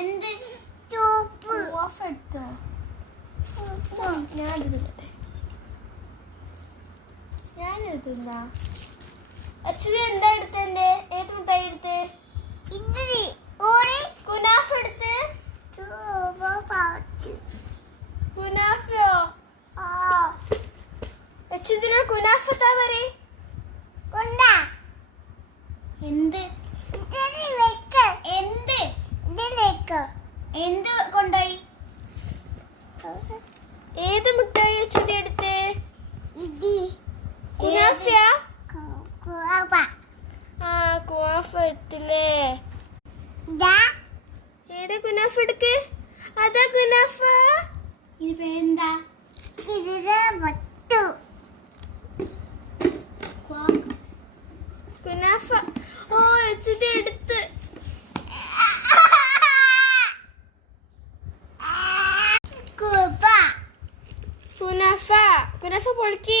എന്ത് ഓഫ് എടുത്തോ? ഞാനെടുത്താ അച്ഛൻ എന്താ എടുത്തേ? ഏത് മുട്ടായി എടുത്തേ? കുനാഫ എടുത്ത്. കുനാഫയോ? അച്ഛനോട് കുനാഫ താ പറയ്. എന്ത് എന്ത് എന്ത് കൊണ്ടുപോയി? ഏത് മുട്ടായി അച്ഛൻ എടുത്തേ? കുനാഫയാ? ആ കുനാഫ എത്തില്ലേ? ഏടെ കുനാഫ എടുക്ക്. അതാ കുനാഫ. ഇത് പേരെന്താ? കുനാഫ. ഓ അച്ഛൻ എടുത്ത്. കുനാഫ കുനാഫ പൊളിക്ക്.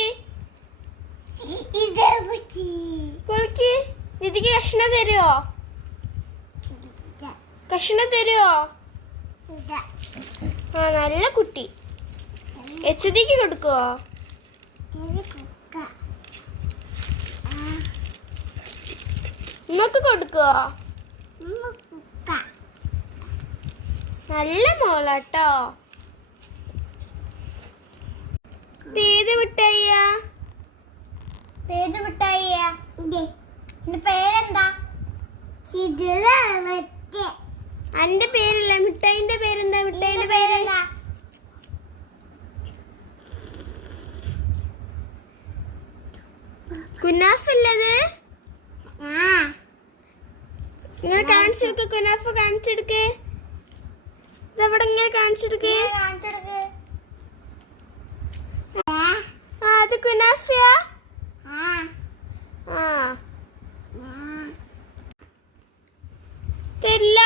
പൊളിക്ക്. ഇതിക്ക് കഷ്ണം തരുമോ? കഷ്ണം തരുമോ? ആ നല്ല കുട്ടി. എച്ചുതിക്ക് കൊടുക്കുവോ? ഉമ്മക്ക് കൊടുക്കുവോ? നല്ല മോളാട്ടോ. ഏത് മിഠായിയാ? ഏത് മിഠായിയാ? എന്റെ പേരെന്താ? അന്റെ പേരല്ല, മിഠായിന്റെ പേരെന്താ? മിഠായിന്റെ പേരെന്താ? കുനാഫല്ലത്? ഇങ്ങനെ കാണിച്ചെടുക്ക്. കുനാഫ കാണിച്ചെടുക്ക്. ഇതവിടെ ഇങ്ങനെ കാണിച്ചെടുക്ക്. അത് കുനാഫയാ? ആ തരില്ല.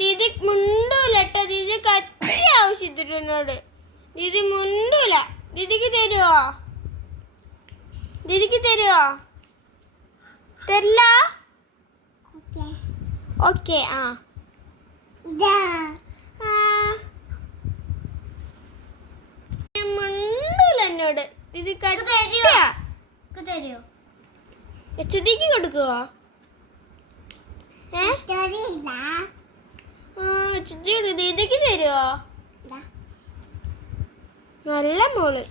ദീദി മുണ്ടൂലട്ടോ. ദീദി കത്തി ആവശ്യത്തിനോട്. ദീദി മുണ്ടൂല. ദീദിക്ക് തരുവോ? ദീദിക്ക് തരുവോ? തരില്ല. ഓക്കെ. ആ മുണ്ടൂല എന്നോട്. ദീദി കത്തിയാ. തരുവോ? എച്ചുതിക്ക് കൊടുക്കുവോ? ദീദിക്ക് തരുവോ? നല്ല മോള്.